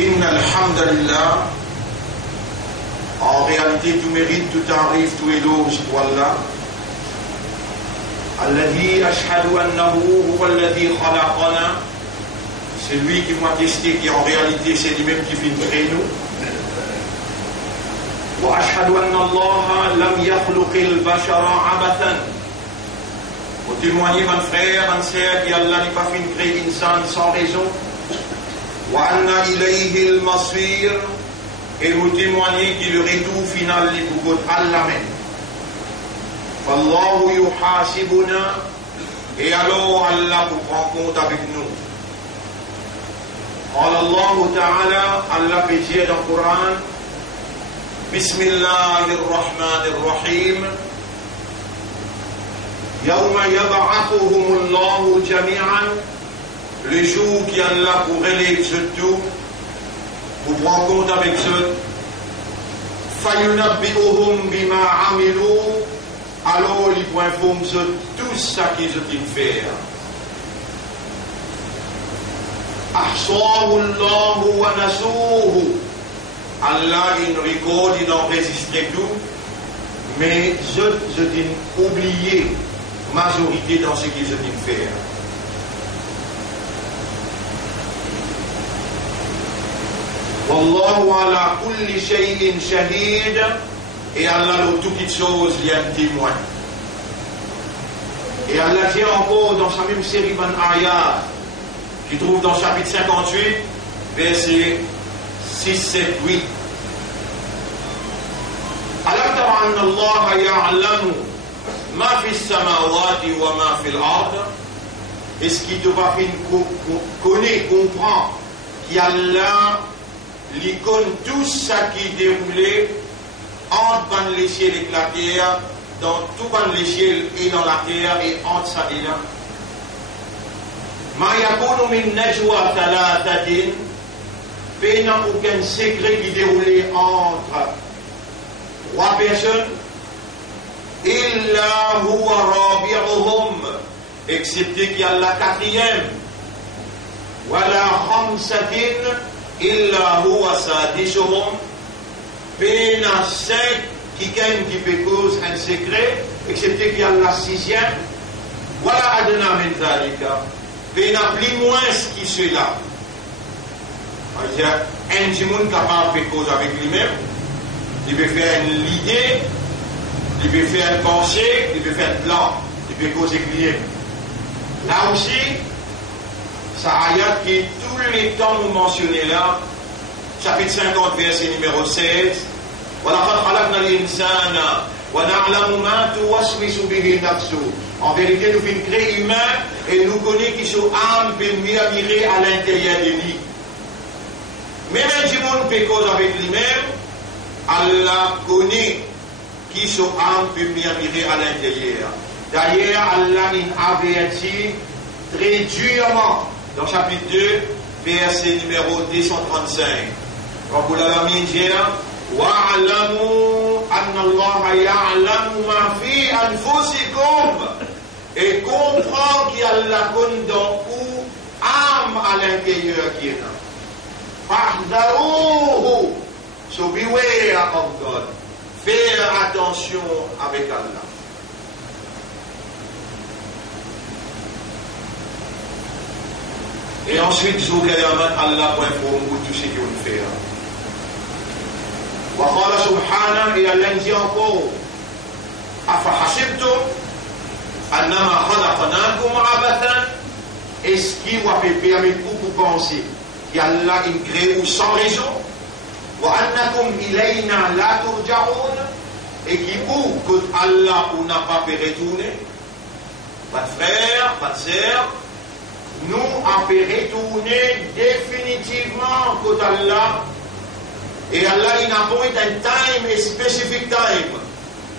Inna alhamdulillah. En réalité, tout mérite, tout arrive, tout éloge pour Allah. Alladhi ashhadu annahu huwa alladhi khalaqana. C'est lui qui m'a testé, qui en réalité c'est lui-même qui fait créer nous. Wa ashhadu anna Allah lam yakhluq al-bashara abathan. Pour témoigner, mon frère, mon sœur, qu'Allah n'a pas fait créer l'insan sans raison. Wa anna ilayhi al-masir. Et vous témoignez que le retour final est pour votre Allah même. Wallahu yuhasibuna. Et alors Allah vous prend compte avec nous. قال الله تعالى الله في جيد القرآن بسم الله الرحمن الرحيم يوم يبعثهم الله جميعا le jour qui Allah pour relève ce tout vous prend compte avec ce فَيُنَبِّئُهُمْ بِمَا عَمِلُوا alors il vous informe sur tout ça qu'ils ont fait. أحصاه الله ونسوه Allah il record, il enregistre tout, mais je t'ai oublié majorité dans ce qu'ils ont fait. Wallahu ala kulli shay'in shahid et Allah de toutes choses il y a un témoin. Et Allah dit encore dans sa même série van ayat qui trouve dans le chapitre 58, versets 6, 7, 8. أَلَمْ تَرَ أَنَّ اللَّهَ يَعْلَمُ مَا فِي السَّمَاوَاتِ وَمَا فِي الْأَرْضِ. Est-ce qu'il doit connaître, comprendre qu'Allah lui connaît tout ce qui déroulait entre les ciels et la terre, dans tout les ciels et dans la terre et entre ça et là. ما يكون من نجوى ثلاثة بين aucun secret qui déroulait entre trois personnes إلا هو رابعهم excepté qu'il y a la quatrième ولا خمسة إلا هو سادسهم بين cinq qui peut cause un secret excepté qu'il y a la sixième ولا أدنى من ذلك. Il n'y a plus moins qui cela. Il y a un petit monde capable de faire cause avec lui-même. Il peut faire une idée, il peut faire une pensée, il peut faire un plan, il peut causer avec lui-même. Là aussi, ça ayat qui tous les temps nous mentionnez là, chapitre 50, verset numéro 16. وَلَقَدْ خَلَقْنَا الْإِنسَانَ وَنَعْلَمُ مَا تُوَسْوِسُ بِهِ نَفْسُهُ. En vérité, nous faisons créer humain et nous connaissons qui sont âmes et murmurer à l'intérieur de lui. Même si on peut cause avec lui-même, Allah connaît qui sont âmes et murmurer à l'intérieur. D'ailleurs, Allah nous avertit très durement dans chapitre 2, verset numéro 235. Rabbul Alamin dit وَاعْلَمُوا أَنَّ اللَّهَ يَعْلَمُ مَا فِي أَنفُسِكُمْ. Et comprendre qu'il y a la conne dans ou âme à l'intérieur qui est là. Fahdarouhu. So beware of God. Faire attention avec Allah. Et ensuite, jour Qiyamah, Allah pour informer tout ce qu'ils vont faire. وقال سبحانه et Allah dit encore أفحسبتم أنما خلقناكم عبثا. Est-ce qu'il va permettre pour penser qu'Allah il crée sans raison وأنكم إلينا لا ترجعون et qui ou que Allah ou n'a pas pu retourner. Votre frère, votre sœur, nous avons pu retourner définitivement que Allah. Et Allah, il n'a pas un time, a specific time.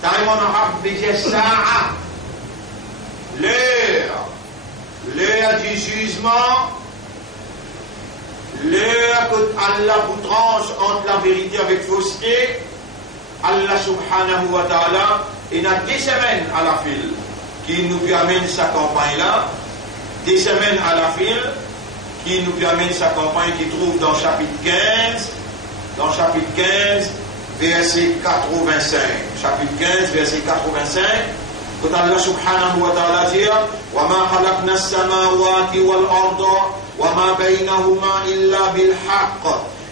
Time on arabe, c'est sa'a. L'heure du jugement, l'heure que Allah vous tranche entre la vérité avec fausseté. Allah subhanahu wa ta'ala, il a 10 semaines à la file qui nous amène sa campagne-là, 10 semaines à la file qui nous amène sa campagne, qui trouve dans chapitre 15, verset 85. Chapitre 15, verset 85. Quand Allah subhanahu wa ta'ala dit وَمَا خَلَقْنَا السَّمَاوَاتِ وَالْأَرْضَ وَمَا بَيْنَهُمَا إِلَّا بِالْحَقِّ.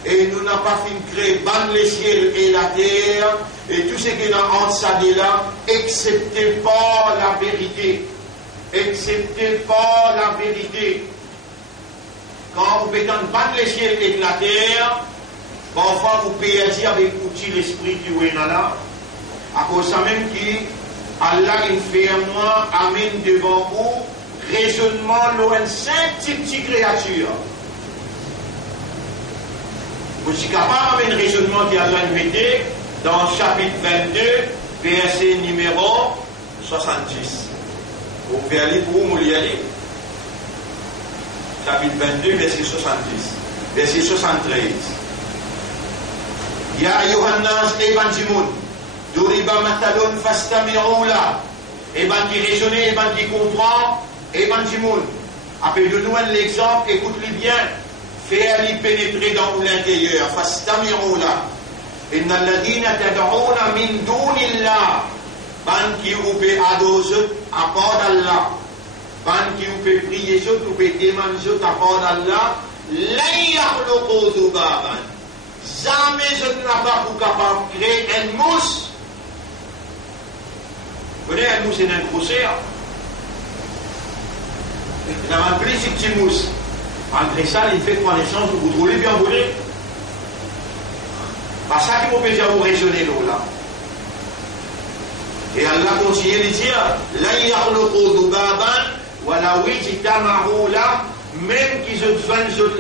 Et nous n'avons pas fait créer les ciels et la terre et tout ce qui est entre ça et là, excepté par la vérité. Excepté par la vérité. Quand vous mettez les ciels et la terre, parfois vous perdez avec l'outil l'esprit qui est là, à cause de ça même qui Allah fermement amène devant vous raisonnement loin de 5 petites créatures. Vous êtes capable d'amener un raisonnement qui Allah mettait dans le chapitre 22, verset numéro 70. Vous pouvez aller pour vous y aller. Chapitre 22, verset 70. Verset 73. Ya ayuhan nas eban jimoun. Duriba matalon fastami'u la. Eban qui raisonne, eban qui comprend, eban jimoun. Appelez-nous l'exemple, écoute-le bien. Fais-le pénétrer dans l'intérieur. Fastami'u la. Inna alladhina tad'una min dunillah. Ban qui vous peut adorer à part d'Allah. Ban qui vous peut prier, vous peut demander à part d'Allah. La yakhluqu dhubaban. Jamais je ne suis pas capable de créer une mousse. Vous connaissez une mousse, c'est un grossière. Il y a un petit mousse. Malgré ça, il fait connaissance, vous trouvez bien voulu. Par ça qu'il faut déjà vous raisonner là. Et Allah continue de dire, la yakhluqu dhubaban wa law ijtama'u la, même qu'ils ont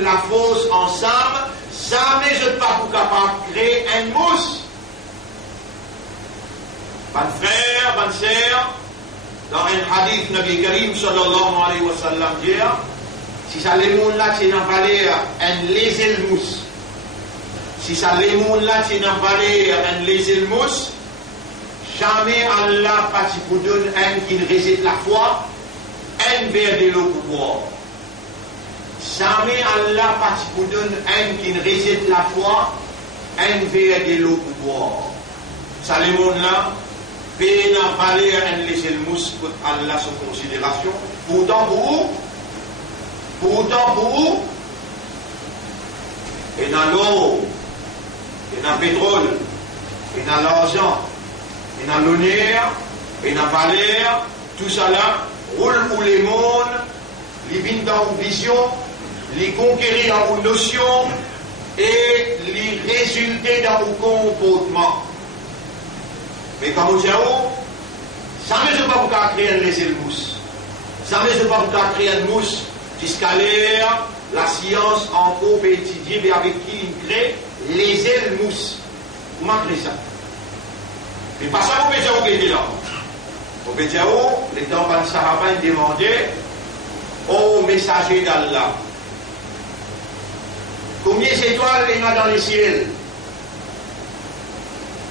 la fausse ensemble, jamais je ne suis pas capable de créer une mousse. Bonne frère, bonne sœur, dans un hadith Nabi Karim sallallahu alayhi wa sallam dit, si ça les moules là, c'est dans valeur un léger mousse. Si ça les moules là, c'est dans valeur un léger mousse, jamais Allah pas vous donne un qui ne résiste la foi, un verre de l'eau pour boire. Jamais Allah pas vous donne un qui ne résiste la foi, un verre de l'eau pour boire. Ça les mondes là, paye n'a valeur un léger mousse pour Allah sous considération. Pourtant pour vous, et dans l'eau, et dans le pétrole, et dans l'argent, et dans l'honneur, et dans la valeur, tout ça là, roule pour les mondes, les vignes dans une vision, les conquérir dans une notion, et les résulter dans un comportement. Mais comme on dit, jamais je ne peux pas créer un léger mousse. Jamais je ne peux pas créer une mousse jusqu'à l'ère, la science en cours peut étudier, mais avec qui il crée les ailes mousse. Vous m'appelez ça. Mais pas ça, vous pouvez dire où il était là. Vous pouvez dire où les temps de Sahaba demandaient au messager d'Allah, combien d'étoiles il y a dans les ciels?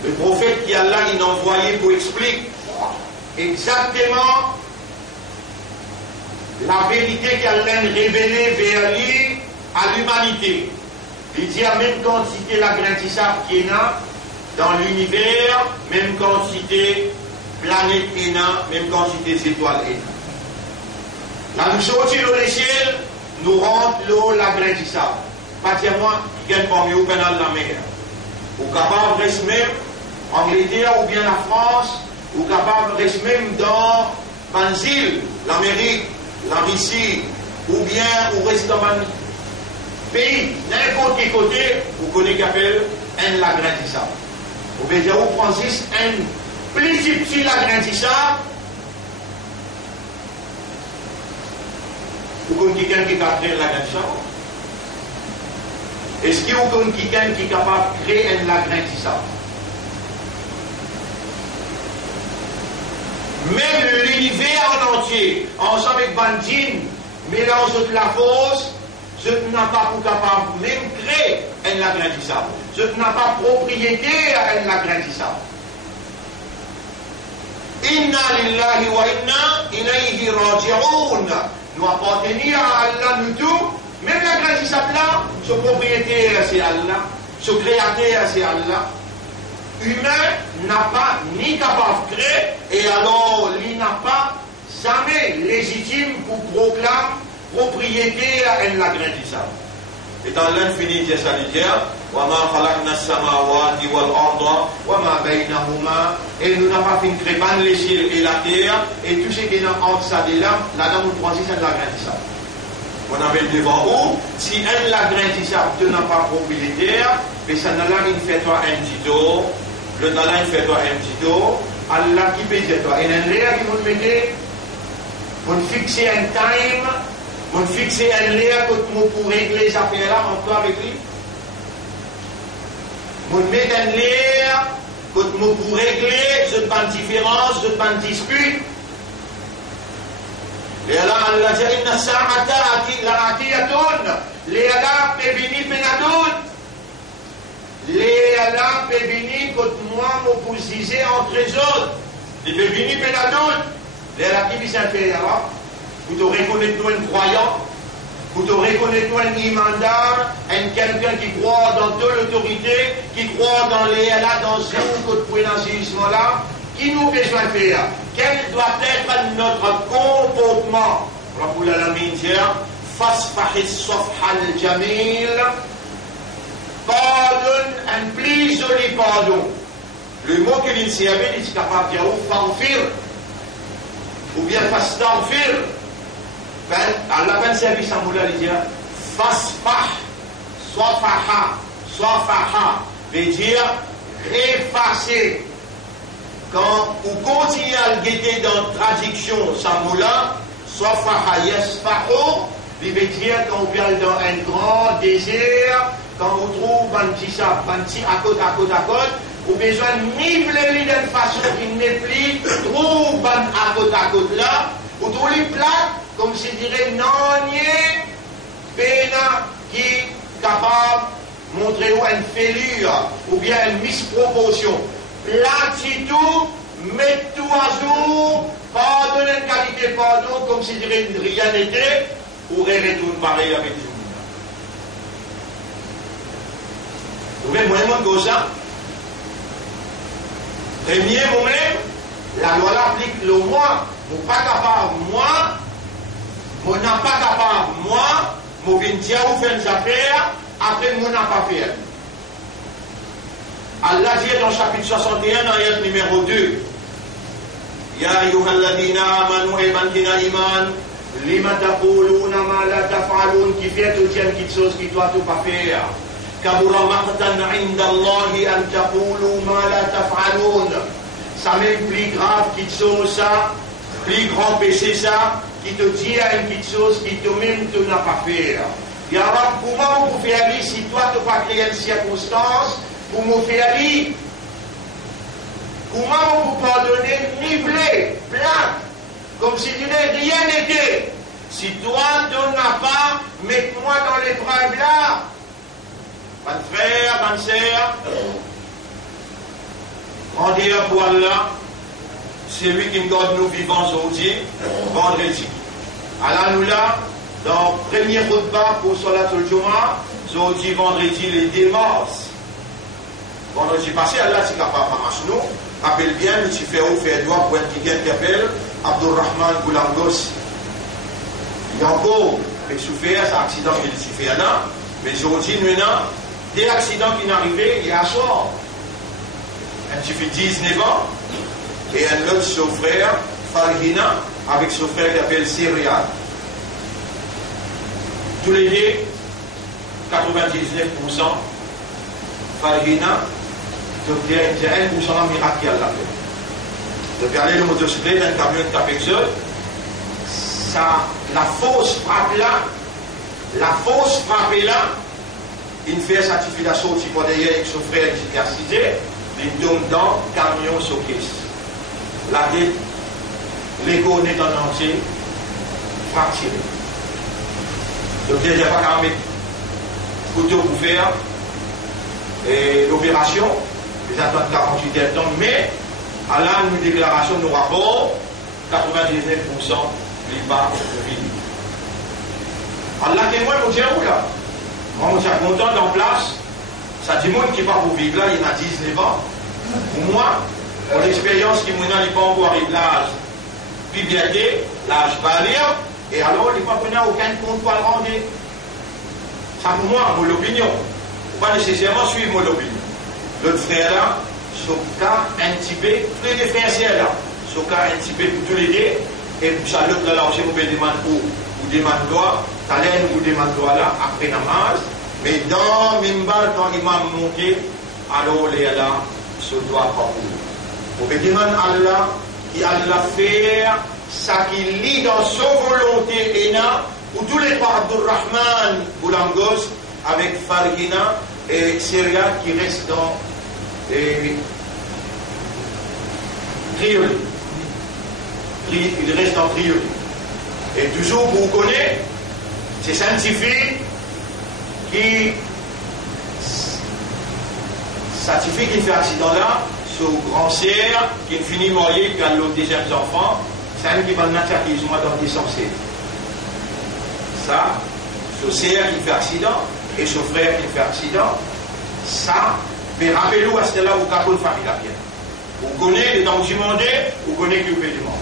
Le prophète qui Allah il a envoyé pour expliquer exactement la vérité qu'Allah a révélée vers lui à l'humanité. Il dit la même quantité la grain de sable qu'il y a dans l'univers, même quantité planète qu'il y a, même quantité d'étoiles qu'il y a. Là nous sortons dans les ciels, nous rentrons l'eau, la grain de sable. Pas dire moi qui gagne parmi vous dans la mer. Ou capable de rester même en Angleterre ou bien la France, ou capable de rester même dans Banzil, l'Amérique, la Russie, ou bien ou reste dans un pays, n'importe quel côté, vous connaissez qu'appelle un lagrin de sable. Vous pouvez dire, vous prenez un petit lagrin de sable, vous connaissez quelqu'un qui a créé un lagrin de sable? Est-ce que vous connaissez quelqu'un qui est capable de créer un lagrin de sable? Même l'univers en entier, ensemble avec Bandine, mélange de la force, je n'ai pas capable même créer un lagrin de sable. Je n'ai pas propriété à un lagrin de sable. Inna lillahi wa inna ilayhi raji'un. Nous appartenons à Allah nous tous Même la grandissable là, ce propriétaire c'est Allah, ce créateur c'est Allah. Humain n'a pas ni capable de créer, et alors il n'a pas jamais légitime pour proclamer propriété à la grandissable. Et dans l'infinité sanitaire, et nous n'avons pas fait une crépane, les ciels et la terre, et tout ce qui est entre ça et là, là-dedans, nous choisissons c'est la grandissable. On appelle devant où, si elle la grandissable n'a pas propriétaire, mais ça n'a là, il fait toi un petit dos, le talent, il fait toi un petit dos, Allah qui paye toi. Et un l'air qui vous mettez, vous fixez un time, vous fixez un l'air pour régler les affaires là, encore avec lui. Vous mettez un l'air pour régler cette bonne différence, cette bonne dispute. Et là, Allah dit, inna sa'ata la'atiyatun, les Allah pebini penadun. Les Allah pebini contre moi m'opposiser entre les autres. Les pebini penadun. Les Allah qui visent un fait là, vous te reconnaissez un croyant, vous te reconnaissez un imandar, un quelqu'un qui croit dans toute l'autorité, qui croit dans les Allah, dans ce que là, qui nous besoin de faire. Quel doit être notre comportement? Rabbul Alamin dit, fasfahis safhal jamil, pardonne un plus joli pardon. Le mot que l'initié avait, il est capable de dire, farfir, ou bien fastarfir. Allah ben service à Moula, il dit, fasfah, swafaha, veut dire, effacer. Quand on continue à le guetter dans la traduction Samoula, Swafaha Yasfaho, il veut dire qu'on vient dans un grand désert, quand on trouve un petit à côte, on a besoin de niveler d'une façon qui n'est plus trop bonne à côte là, ou tous les plats, comme si dirait non, pena qui est capable de montrer une fêlure, ou bien une misproportion. L'attitude, mettre tout à jour, pardonner une qualité pardon, comme si rien n'était, ou retourner pareil avec tout le monde. Vous voyez, moi, comme ça. Premier moment, la loi l'applique le moi, mon pas capable, moi, mon n'a pas capable, moi, mon vient dire ou faire des affaires, après mon n'a pas fait. Allah dit dans le chapitre 61, ayat numéro 2, Ya ayyuhalladhina amanu emantina iman, lima taquluna ma la taf'alun, qui fait tout une petite chose qui doit tout pas faire. Kabura maqtan 'inda Allah an taqulu ma la taf'alun. Ça même plus grave quelque chose ça, plus grand péché ça, qui te dit une petite chose qui toi-même tu n'as pas fait. Ya Rab, comment vous faire aller si toi tu pas créé une circonstance pour me faire aller? Comment vous pardonner nivelé, plat, comme si rien n'était? Si toi tu n'as pas, mets-moi dans l'épreuve là. Bonne frère, bonne sœur, grandeur pour Allah, c'est lui qui nous garde nous vivants aujourd'hui, vendredi. Allah nous l'a, dans le premier khutbah pour Salat al-Jum'ah, aujourd'hui, vendredi, les 2 mars. Vendredi passé, Allah c'est capable de marcher nous. Rappelle bien, le petit fait ou fait doigt pour un petit qui appelle Abdurrahman Goulangos. Il y a encore, avec souffert, c'est un accident qui est fait là. Mais aujourd'hui, nous avons des accidents qui sont arrivés hier soir. Un petit fait 19 ans, et un autre son frère, Farhina, avec son frère qui appelle Syrian. Tous les deux, 99%, Farhina, donc il y a 1% de miracle qui a la fait. Donc aller le motocyclette, un camion de taper ça, la fausse frappe là, il fait certification qui peut d'ailleurs avec son frère qui est assisté, il tombe dans le camion sur caisse. La tête, l'égo est en entier, fracturé. Donc il n'y a pas qu'à mettre couteau pour faire l'opération. Ils attendent 48 heures de temps, mais à la déclaration de nos rapports, 99% les bas de vie. Allah témoin, mon Dieu, là. Moi, je suis content d'en place. Ça dit monde qui part pour vivre là, il y en a 19 ans. Pour moi, pour l'expérience qui m'en a, il n'est pas encore arrivé l'âge. Puis bientôt, l'âge va lire, et alors il n'est pas pris aucun compte pour le rendre. Ça pour moi, mon opinion. Pas nécessairement suivre mon opinion. L'autre frère là, ce cas un petit peu, tous les frères là, ce cas un petit peu pour tous les deux, et pour ça l'autre là, aussi, vous pouvez demander pour ou demande toi, talent ou demande toi là, après namaz, mais dans Mimbar, quand l'imam monte, alors les là, ce doit pas pour. Vous pouvez demander Allah, qui Allah fait ça qui lit dans son volonté, et là, ou tous les pas Abdurrahman Boulangos, avec Fargina et Syria qui restent dans Trioli. Il reste en Trioli. Et toujours, vous connaissez, c'est scientifique qui fait accident là, ce grand cerf qui finit mort, qui a l'autre deuxième enfant, c'est un qui va nature qui est dans des sorciers. Ça, ce cerf qui fait accident, et son frère qui fait accident, ça, mais rappelez-vous à ce là où vous avez une famille la pierre. Vous connaissez les dents du monde, vous connaissez qui vous fait du monde.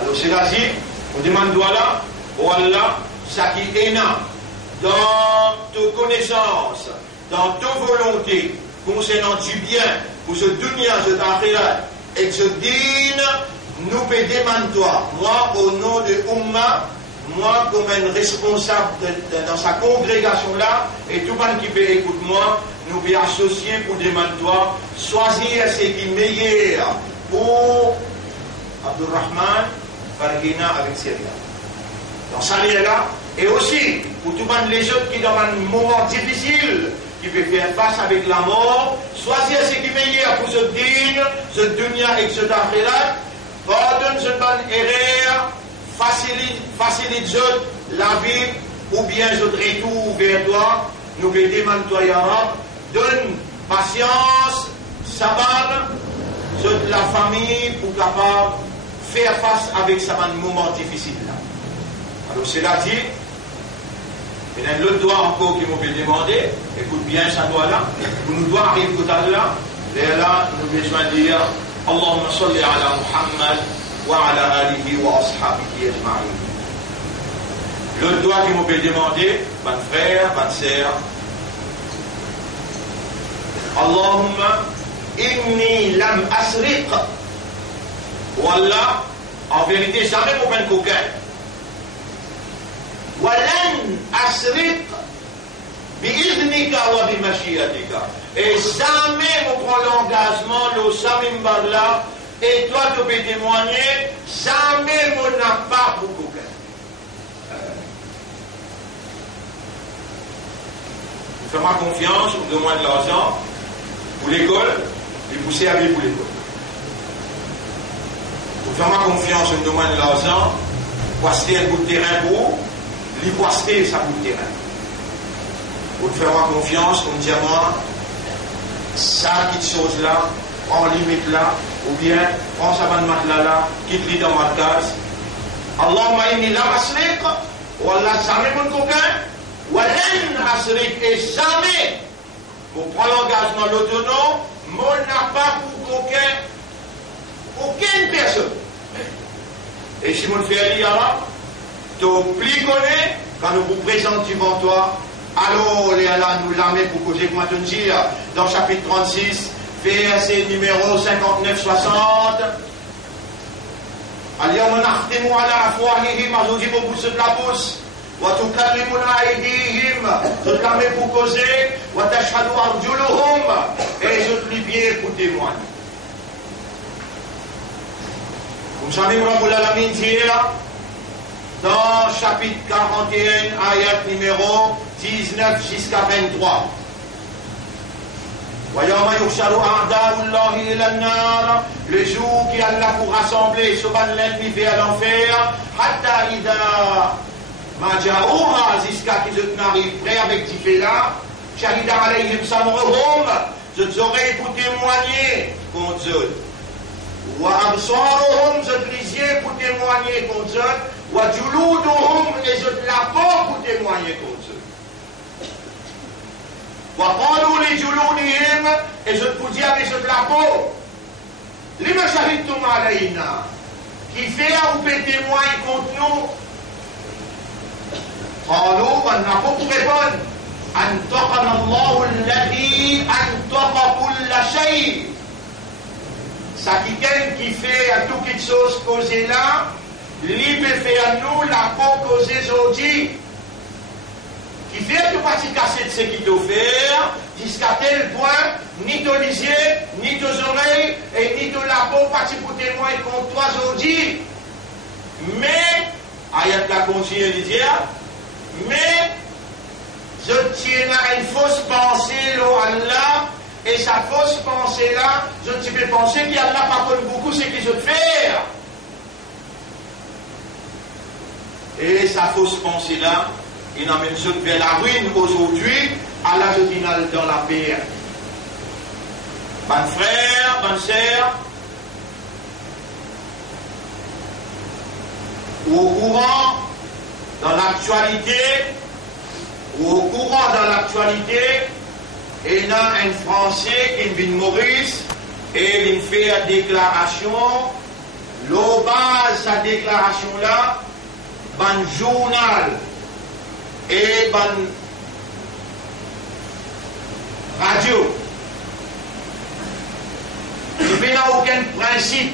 Alors c'est là-dessus, on demande là, oh Allah, ça qui est là, dans toute connaissance, dans toute volonté, concernant du bien, pour ce dunya, ce akhirat, et ce din, nous peut demander toi, moi au nom de Ummah, moi, comme un responsable dans sa congrégation là, et tout le monde qui peut écouter moi, nous pouvons associer pour demander toi, choisir ce qui est meilleur pour Abdurrahman Fargina avec Syria. Dans ça là, et aussi pour tout le monde les autres qui dans un moment difficile, qui peut faire face avec la mort, choisir ce qui est meilleur pour ce din, ce dunya et ce akhirat, pardonne ce bonne erreur, facilite la vie, ou bien je retourne vers toi, nous pouvons demander toi, Ya Rab, donne patience, sabab, la famille pour capable faire face avec ce moment difficile là. Alors c'est là dit, il y a l'autre doigt encore qui m'ont demandé, écoute bien ça doigt là, pour nous doit arriver tout à l'heure, et là nous devons besoin de dire, Allahumma salli ala Muhammad, وعلى آله وأصحابه أجمعين. Le doigt qui m'ont demandé, mon frère, ma sœur, Allahumma inni lam asriq. Wallah, en vérité, jamais pour un coquin. Walan asriq bi'idnika wa bimashiatika. Et jamais on prend l'engagement, le samimbar là, et toi, tu peux témoigner, jamais on n'a pas pour coquin. Fais-moi confiance, on demande de l'argent pour l'école, et pour servir pour l'école. Fais-moi confiance, on demande de l'argent pour acheter un bout de terrain pour, lui acheter sa bout de terrain. Pour faire confiance, on dit à moi, ça, petite chose-là, en limite là, ou bien prends sa bonne matelas là, quitte-lui dans ma case. Allahumma inni lam asriq, ou Allah jamais mon coquin, ou lan asriq, et jamais, pour prendre l'engagement l'autonome, mon n'a pas pour coquin, aucune personne. Et si mon fait dire là, tu plus connais, quand nous vous présentons devant toi, alors les Allah nous la met pour causer, comment te dire, dans le chapitre 36, verset numéro 59-60. اليوم نختم على أفواههم أزوجهم بوسط la bouche وتكلمنا أيديهم toute la main pour causer وتشهد أرجلهم et je les pieds pour témoigner. Comme ça même Rabbul Alamin dit là dans chapitre 41 ayat numéro 19 jusqu'à 23. ويوم يحشر أعداء الله إلى النار, le jour qui Allah pour rassembler ce ban l'ennemi vers l'enfer, حتى إذا ما جاءوها, jusqu'à qu'ils n'arrivent près avec ce fait là, شهد عليهم سمعهم, je aurai pour témoigner contre eux, وأبصارهم, je les yeux pour témoigner contre eux, وجلودهم et je la peau pour témoigner contre eux. وقالوا لجلودهم et je vous dis avec de la peau. لما شهدتم علينا qui fait ou peut témoigner contre nous. قالوا on n'a pas pour répondre. أنطقنا الله الذي أنطق كل شيء. Ça qui fait à toute quelque chose causée là, lui peut faire à nous la peau causée aujourd'hui. Qui fait tout partie cassée de ce qu'il doit faire, jusqu'à tel point, ni de lisier, ni de oreilles, et ni de la peau partie pour témoigner contre toi aujourd'hui. Mais, ayat la continue de dire, mais, je tiens à une fausse pensée, Allah, et sa fausse pensée-là, je ne peux penser qu'Allah pardonne beaucoup ce qu'il veut faire. Et sa fausse pensée-là, il emmène ceux vers la ruine aujourd'hui, Allah je dis dans la paix. Bonne frère, bonne sœur, ou au courant dans l'actualité, et là, un Français qui vient de Maurice et il fait une déclaration. L'eau base sa déclaration là, ban journal et ban radio. Il n'y a aucun principe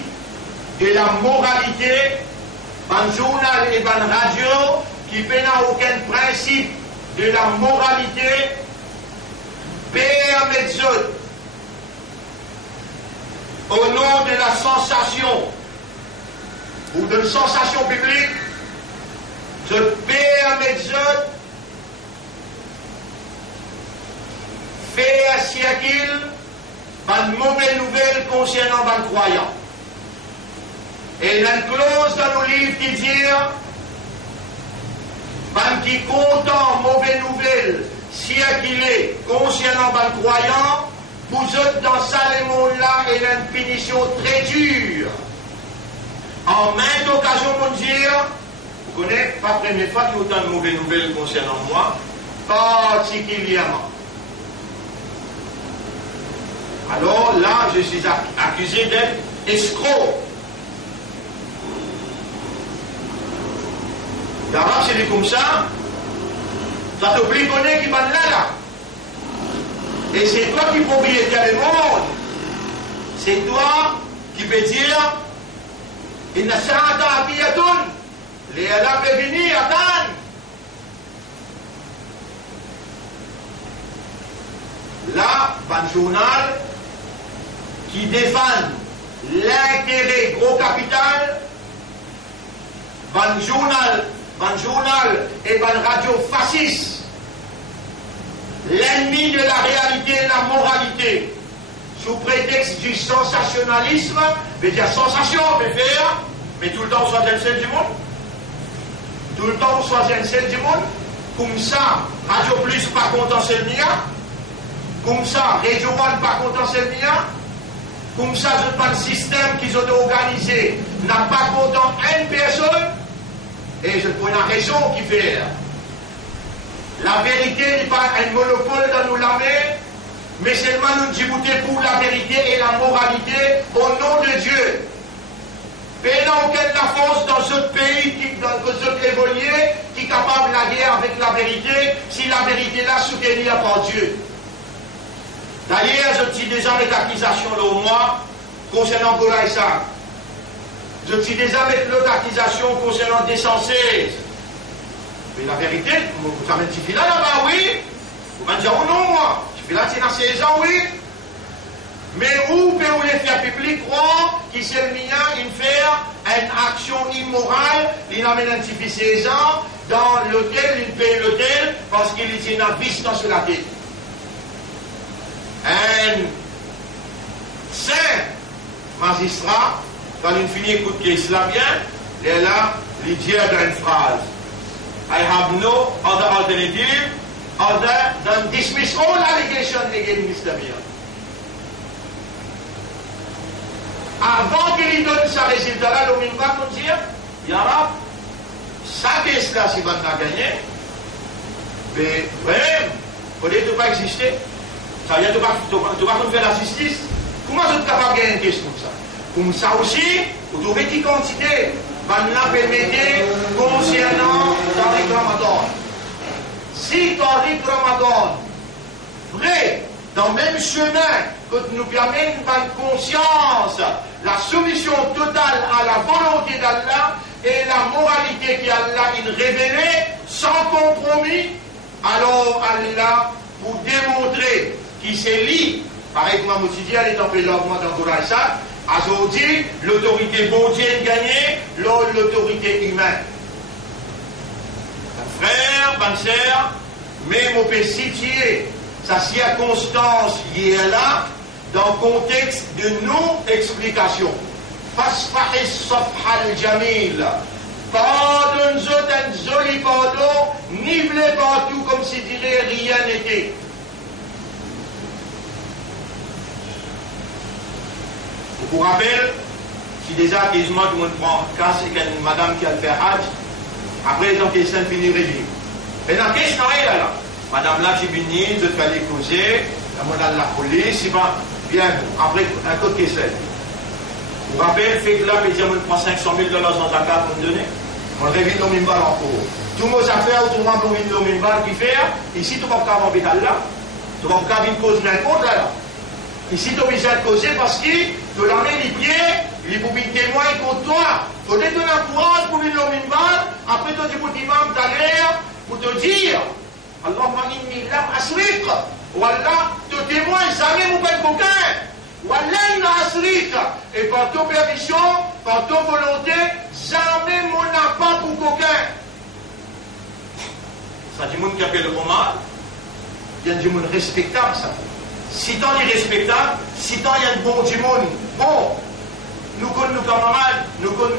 de la moralité, ban journal et ban radio, qui n'a aucun principe de la moralité. Permettez au nom de la sensation ou de sensation publique, je permets faire circuler une mauvaise nouvelle concernant les croyants. Et il y a une clause dans nos livres qui dit qui content mauvaise nouvelle circuler concernant les croyants, vous êtes dans ce monde-là et il y a une punition très dure. En maintes occasions, on dire, vous connaissez, pas la première fois qu'il y a autant de mauvaises nouvelles concernant moi, particulièrement. Alors là, je suis accusé d'être escroc. D'abord, c'est comme ça, ça t'oublie qu'on est qui va là. Et c'est toi qui propriétaire du monde. C'est toi qui peux dire, il n'a pas à les Allah peut venir, attendre. Là, un journal qui défend l'intérêt gros capital, un journal et une radio fasciste, l'ennemi de la réalité et de la moralité, sous prétexte du sensationnalisme, veut dire sensation, on peut faire, mais tout le temps on soit un seul du monde. Tout le temps on soit un seul du monde. Comme ça, Radio Plus pas content c'est le mien. Comme ça, Radio One pas content c'est le mien. Comme ça, je pas le système qu'ils ont organisé n'a pas content une personne. Et je prends une raison qui fait. La vérité n'est pas un monopole dans nos mains, mais seulement nous djibouter pour la vérité et la moralité au nom de Dieu. Mais n'a aucune la force dans ce pays dans ce évolué qui est capable de la guerre avec la vérité, si la vérité là soutenue par Dieu. D'ailleurs, je dis déjà mes accusations là au mois concernant Goraïsa. Je dis déjà avec l'autre accusation concernant Descensés. Mais la vérité, vous avez dit là-bas, oui. Vous m'avez dit, oh non, moi. Je fais là, c'est dans 16 ans, oui. Mais où peut-vous les faire public croire qu'il s'est le mien, il fait une action immorale, il amène un petit 16 ans dans l'hôtel, il paye l'hôtel parce qu'il est une vista sur la tête. Un saint magistrat, quand il finit écoute l'islamien, il est là, il dit dans une phrase, I have no other alternative other than dismiss all allegations against Islamia. Avant qu'il lui donne sa résultat là, le minimum va nous dire, Ya Rab, ça qu'est-ce là si on a gagné, mais vraiment, peut-être pas exister. Ça veut dire que tu vas faire la justice. Comment tu es capable de gagner une question comme ça? Comme ça aussi, vous trouvez qui quantité va nous permettre concernant Tariq Ramadan. Si Tariq Ramadan, vrai, dans le même chemin que nous permet une conscience, la soumission totale à la volonté d'Allah et la moralité qu'Allah il révélait sans compromis, alors Allah pour démontrer qu'il s'est lié, pareil comme je dit, elle est en l'augment dans le ça, aujourd'hui, l'autorité bon Dieu est gagnée, l'autorité humaine. Frère, bonne sœur, même on peut situer sa circonstance liée là dans le contexte de non-explication. Fasfahis safhal jamil. Pardonne-nous un joli pardon, nivelez partout comme si dirait rien n'était. Je vous rappelle, si déjà quasiment tout le monde prend cas, c'est qu'une madame qui a fait Hajj, après les gens qui sont finis régime. Maintenant, qu'est-ce qu'on a là? Madame là, j'ai béni, je te fais les causer, la police, il va bien, après, un code qui est seul. Vous rappelez, fait que là, il dit, on prend 500 000 $ dans ta carte pour me donner. On révise nos mimbal en cours. Tout le monde a fait, tout le monde a mis nos mimbal qui fait, ici, tu vas pas avoir l'hôpital là, tu vas pas une cause n'importe là. Ici, tu es obligé de causer parce que tu l'as mis les pieds, il faut bien témoigner contre toi. Il faut te donner un courage pour lui nommer une balle, après tu dis pour l'imam tout à l'heure, pour te dire, Allahumma inni lam asriq, Wallah, te témoigne, jamais mon père coquin. Wallah, il a asriq. Et par ton permission, par ton volonté, jamais mon pas pour coquin. Ça dit monde qui appelle le mal, il y a du monde respectable, ça. Si tant il est respectable, si tant il y a de bon du monde, bon, nous connaissons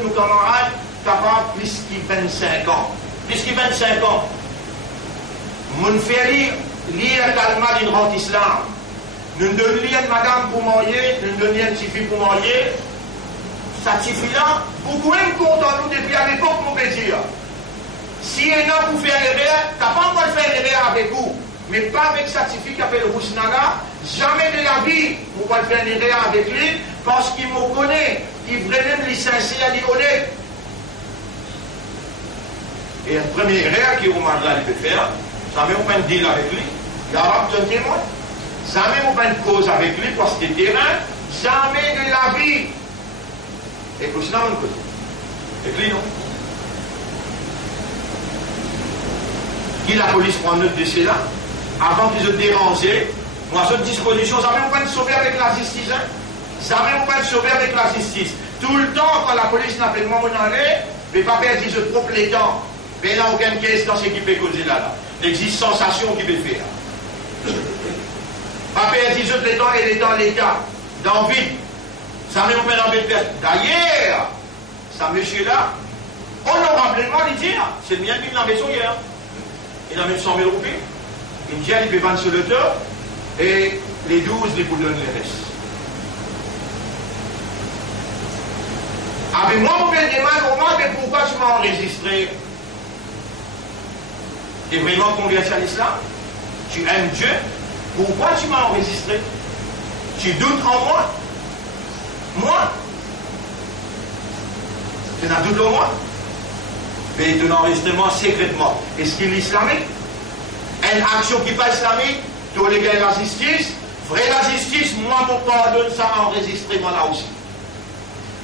nos camarades capables plus qu'il 25 ans. Plus qu'il 25 ans. Mon fait lire Talma d'une rente islam. Nous donnons une madame pour manger, nous donnons une fille pour manger. Ça suffit là, beaucoup même content nous depuis à l'époque, mon peut dire. Si un homme vous fait l'erreur, tu n'as pas encore fait l'erreur avec vous. Mais pas avec certificat qui appelle Rousnaga, jamais de la vie, vous pouvez faire une erreur avec lui, parce qu'il me connaît, il vraiment licencié à l'honnête. Et la première erreur que Roumandra peut faire, jamais on peut un deal avec lui, il y aura un témoin. Jamais on peut une cause avec lui, parce que terrain, jamais de la vie. Et pour cela, on côté. Et lui, non. Qui la police prend note de cela? Avant qu'ils se dérangent, moi, cette disposition, jamais on peut le sauver avec la justice. Hein? Jamais on peut le sauver avec la justice. Tout le temps, quand la police n'a pas de moment en aller, mais pas perdre ce trop les temps. Mais il n'y a aucune caisse dans ce qui peut causer là. Il existe sensation qui peut faire. Pas perdre les temps et les temps l'État. Dans le vide. Ça même on peut l'embêter de personne. D'ailleurs, ça monsieur-là, honorablement, il dit, c'est le mien qui l'a maison hier. Il a même 100 000 roupies. Il dit, il peut vendre sur le top, et les 12, il vous donne les restes. Ah, mais moi, mon bien demande au moins, mais pourquoi tu m'as enregistré? Tu es vraiment converti à l'islam? Tu aimes Dieu? Pourquoi tu m'as enregistré? Tu doutes en moi? Moi? Tu n'as doute en moi? Mais de l'enregistrement secrètement. Est-ce qu'il est islamique? Une action qui n'est pas islamique, tu les gars la justice, vrai la justice, moi mon pardonne ça enregistrement là aussi.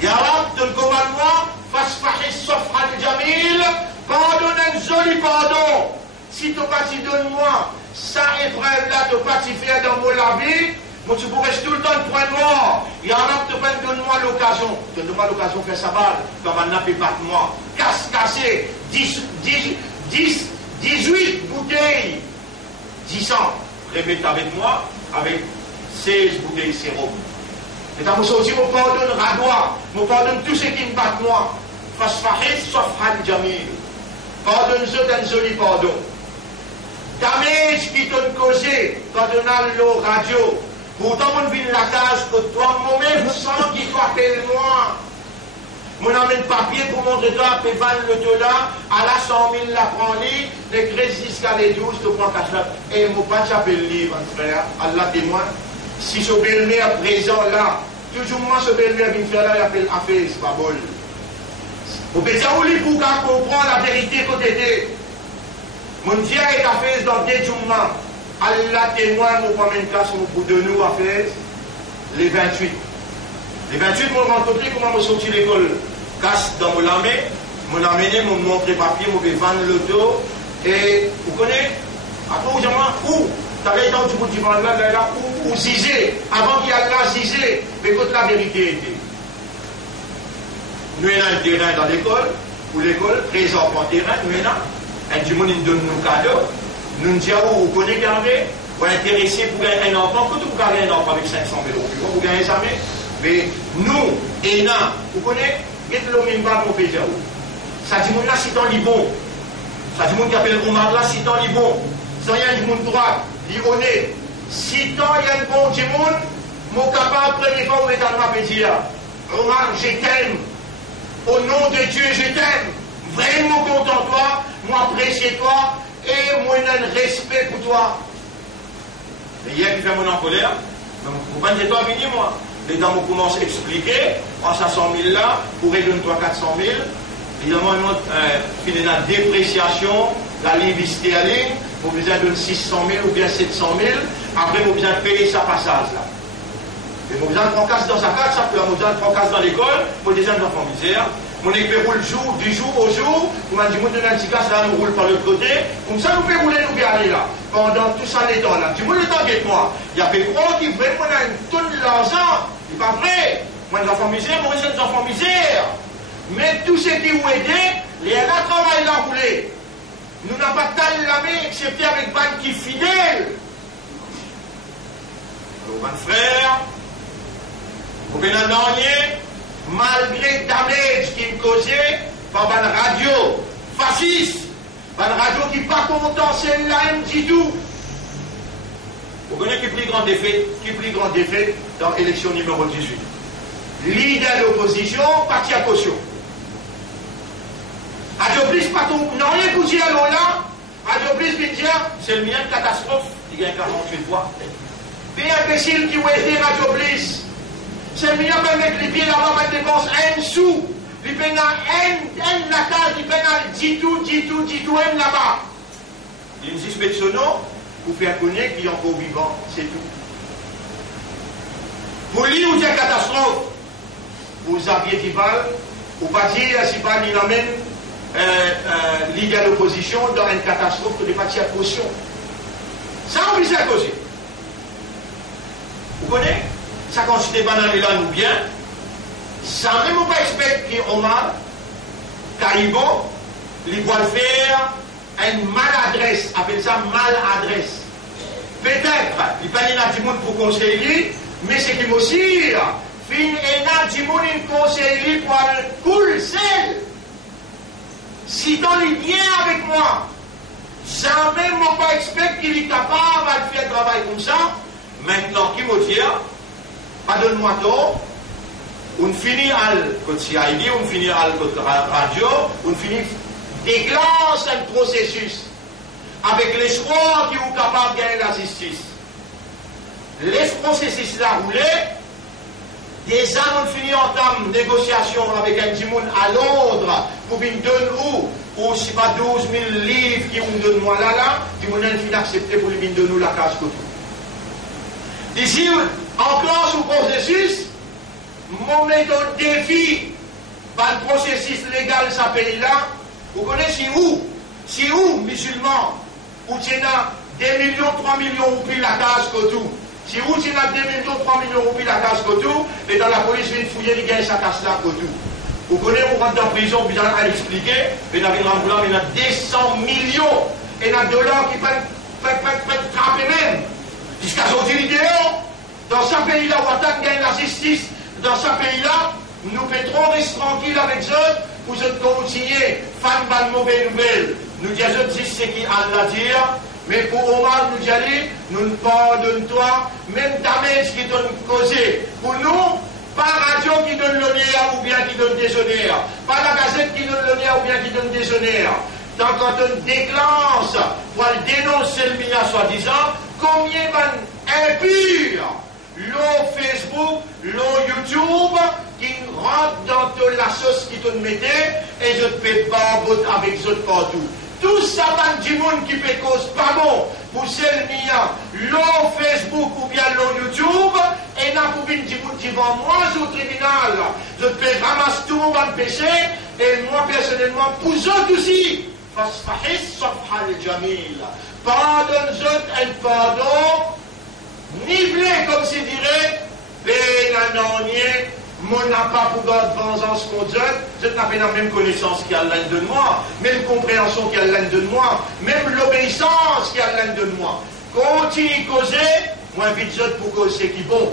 Ya Rab, te le commande-moi, fasfahis safhal jamil, pardonne un joli pardon. Si tu pas si donne-moi, ça épreuve là, tu pas si faire dans mon la vie, moi tu pourrais tout le temps te prendre moi. Ya Rab, te prends, donne-moi l'occasion. Donne-moi l'occasion de faire sa balle, comme un nappe pas de moi. Cassé, 18 bouteilles, 10 ans, répète avec moi, avec 16 bouteilles de sérum. Et dans mon sorti, mon pardonne radois, mon pardonne tout ce qui me bat moi. Fasfahis safhal jamil. Pardonne-je d'un joli pardon. Damage qui t'ont causé quand on a le radio. Pourtant, on vit la case que toi, moi-même, sans qu'il t'appelle moi. Mon amène papier pour montrer toi, puis vendre le taux là, à la 100 000 la prend lit, les crédits jusqu'à les 12, tu prends cash là. Et mon pas j'appelle le livre, frère, Allah témoin. Si ce belle-mère présent là, toujours moi ce belle-mère qui me fait là, il appelle affaire, c'est pas bon. Vous pouvez dire, oui, pour comprendre la vérité côté de. Mon Dieu est affaire dans des jours. Allah témoin, mon premier cas, pour de nous affaire, les 28. Les 28, moi, rencontré comment je sorti de l'école. Casse dans mon lamé, mon amené, mon montré papier, mon vendre l'auto. Et vous connaissez, après, vous dites, où tu avais dans du bout du vent là, où zizé, avant qu'il y ait là, zizé, mais quand la vérité était. Nous avons un terrain dans l'école, ou l'école, trésor pour terrain, nous avons un du monde donne nos cadeaux. Nous nous disons, vous connaissez garder, vous êtes intéressé pour gagner un enfant, quand vous gagnez un enfant avec 500 000 euros, vous gagnez jamais. Mais nous, et vous connaissez, l'homme n'est pas mon pays. Ça dit, là, si t'en lis bon. Ça dit, mon qui appelle Omar, là, si t'en lis bon. Ça y a du monde droit, dit honnête. Si t'en y a un bon du monde, mon capable, première fois, vous êtes dans ma pédie. Omar, je t'aime. Au nom de Dieu, je t'aime. Vraiment content de toi, moi apprécier toi, et moi j'ai un respect pour toi. Mais hier, qui fait mon en colère, vous ne pouvez pas venir, moi. Les dames commencent à expliquer, en 500 000 là, pour réduire 300 000 400 000. Évidemment, il y a une dépréciation, la livre sterling, vous avez besoin de 600 000 ou bien 700 000. Après, vous avez besoin de payer sa passage là. Et vous avez besoin de francasse dans sa carte, ça peut avoir besoin de francasse dans l'école, pour des jeunes enfants misère. Mon équipe roule du jour au jour, vous m'avez dit, mon petit casse là, nous roule par l'autre côté, comme ça, nous pouvons rouler, nous pouvons aller là. Pendant tout ça, les temps là. Du monde, le temps avec moi. Il y a des gros qui vraiment ont une tonne d'argent. C'est pas vrai. Moi, les enfants misères, moi, j'ai des enfants misères. Mais tous ceux qui ont aidé, les là travaillent là roulé. Nous n'avons pas tal la main, excepté avec Ban qui est fidèle. Alors, mon frère, vous venez en dernier, malgré le damage qui est causé par la radio fasciste, par la radio qui n'est pas content, celle-là, elle me dit tout. Vous connaissez qui plus grand défait dans l'élection numéro 18. Leader de l'opposition, parti à caution. Adjoblis, pas tout, non, rien pour dire là, Adjoblis vient dire, c'est le mien de catastrophe, il gagne 48 voix. Puis imbécile qui va aider Adjoblis, c'est le mien de mettre les pieds là-bas, mettre dépense un sou, il paye un la case, il paye dit tout, un là-bas. Il me suspecte son nom, pour faire connaître qu'il est encore vivant, c'est tout. Pour lui, vous dites catastrophe, vous aviez dit mal, vous pas dire si pas il emmène leader de l'opposition dans une catastrophe que des partis à caution. Ça, on peut à causer. Vous connaissez? Ça consiste pas dans les là nous bien. Ça même pas expect qu'Omar, Caribon, il doit faire une maladresse, appelle ça maladresse. Peut-être, il n'y a pas de monde pour conseiller, mais c'est qu'il aussi, il y a du monde pour conseiller pour aller cool, sel. Si tu es bien avec moi, jamais je pas expect qu'il est capable de faire un travail comme ça. Maintenant, qui me dit, pardonne-moi tort, on finit à côté CID, on finit à côté radio, on finit déclenche un processus avec les choix qui sont capables de gagner la justice. Les processus là roulé, des ans on finit en termes de négociation avec un Dimoun à Londres pour qu'il donne ou si pas 12 000 livres qui ont donné moi là, Dimoun a fini accepté pour lui donner la casse tout. Ici, en classe au processus, mon méthode défi par le processus légal de ce pays-là, vous connaissez si où, musulmans, où tu as 2 millions, 3 millions roupies la case que tout. Si où tu as 2 millions, 3 millions roupies la case que tout, et dans la police vient fouiller, il gagne sa casse là que tout. Vous connaissez, vous rentrez en prison, vous allez l'expliquer, mais dans une ambulant, il y a 200 millions, et il y a dollars qui peuvent frapper même. Jusqu'à aujourd'hui, vidéo, dans ce pays-là, Ouattara gagne la justice, dans ce pays-là, nous pouvons rester tranquilles avec eux, pour continuer, fan de mauvaises nouvelles. Nous disons ce qui Allah dit, mais pour Omar, nous disons, nous ne pardonnons toi, même damage qui t'ont causé. Pour nous, Pas radio qui donne l'honneur ou bien qui donne des honneurs. Pas la gazette qui donne l'honneur ou bien qui donne des honneurs. Tant quand on déclenche pour dénoncer le mien soi-disant, combien impurs l'eau Facebook, l'eau YouTube, qui rentre dans toute la sauce qui te mettait et je te fais barbote avec eux partout. Tout ça va du monde qui fait cause pas bon pour celle mien, l'eau Facebook ou bien l'eau YouTube, et n'a pas vu du monde qui va moi au tribunal. Je te fais ramasser tout mon péché, et moi personnellement, pour eux aussi. Pardonne-eux un pardon, nivelé comme c'est dirait, pénanonier, mon n'a pas pour garde vengeance contre eux, je n'ai pas la même connaissance qu'il y a l'un de moi, même compréhension qu'il y a l'un de moi, même l'obéissance qu'il y a l'un de moi. Continue à causer, moi invite je pour causer qui bon.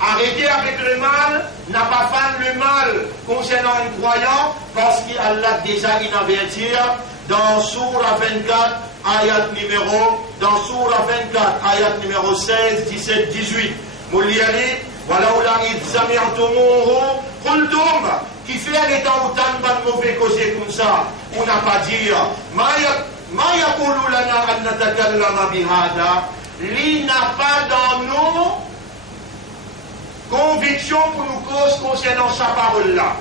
Arrêtez avec le mal, n'a pas fait le mal concernant un croyant, parce qu'il a déjà inavertir dans Sourate 24, ayat numéro, dans Sourate 24, ayat numéro 16, 17, 18. Mouliali, voilà où la Idzamiantomouro, Kultum, qui fait un état où tant de mauvais causés comme ça, on n'a pas dit, Maya Koululana Annatakallama Bihada, il n'a pas dans nous conviction pour nous cause concernant sa parole-là.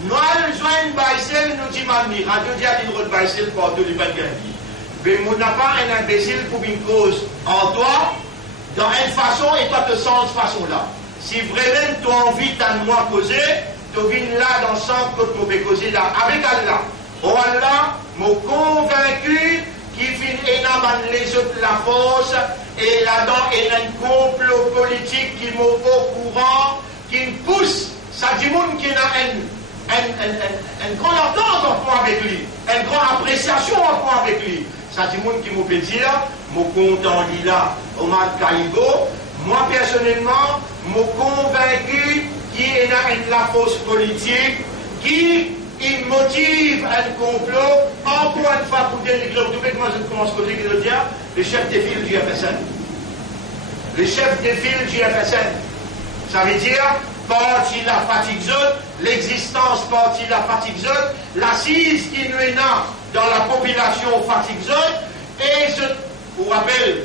Nous allons joindre Baïsel, nous dit Mamni, Radio Diadine de Baïsel pour tout le Bangandi. Mais nous n'avons pas un imbécile pour une cause en toi, dans une façon et pas de sens façon-là. Si vraiment tu as envie de moi causer, tu viens là dans le centre que tu peux causer là, avec Allah. Oh Allah, m'a convaincu qu'il finit les autres la force, et là-dedans, il y a un complot politique qui m'a au courant, qui me pousse, ça dit monde qui a une grande entente en point avec lui, une grande appréciation en point avec lui. Ça dit monde qui m'a fait dire, mon content là, Omar Kaligo, moi personnellement, m'a convaincu qu'il y a la force politique qui il motive un complot, encore une fois pour dire que moi je commence à dire, le chef des files du FSN. Le chef des files du FSN. Ça veut dire, parti la fatigue l'existence parti la fatigue l'assise qui nous est là dans la population fatigue et je vous rappelle,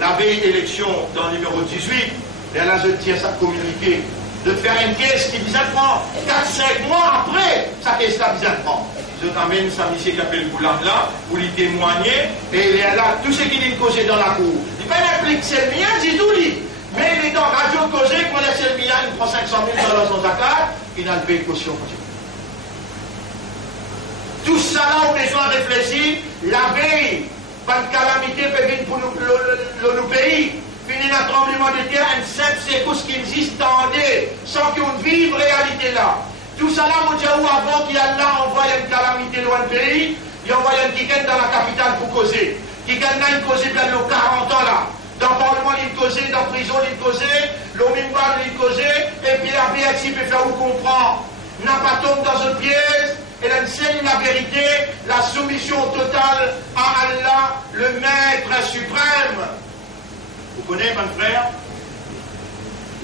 la veille d'élection dans le numéro 18, et là je tiens ça communiqué, de faire une caisse qui vient prendre 4-5 mois après, sa caisse là vient prendre. Je t'amène ça, monsieur qui appelle Boulam là, pour lui témoigner, et il est là, tout ce qu'il dit causé dans la cour. Il pas implique c'est le mien, c'est tout lui. Mais il est dans radio causé, quand c'est le mien, il prend 500 000 dans son zakat, il a le payé caution. Tout ça là, on a besoin de réfléchir, la veille, pas de calamité peut venir pour nos pays. Fini un tremblement de terre, une simple secousse qui existe sans qu'on vive réalité là. Tout ça là, mon Dieu, avant qu'il y a là, envoie une calamité loin du pays, il envoie un ticket dans la capitale pour causer. Qui gagne une cause bien le 40 ans là. Dans le Parlement, il causait, dans la prison, il causait, l'Omimban, il causait, et puis la BHI peut faire vous comprendre. N'a pas tombé dans un piège, elle enseigne la vérité, la soumission totale à Allah, le Maître suprême. Vous connaissez, mon frère?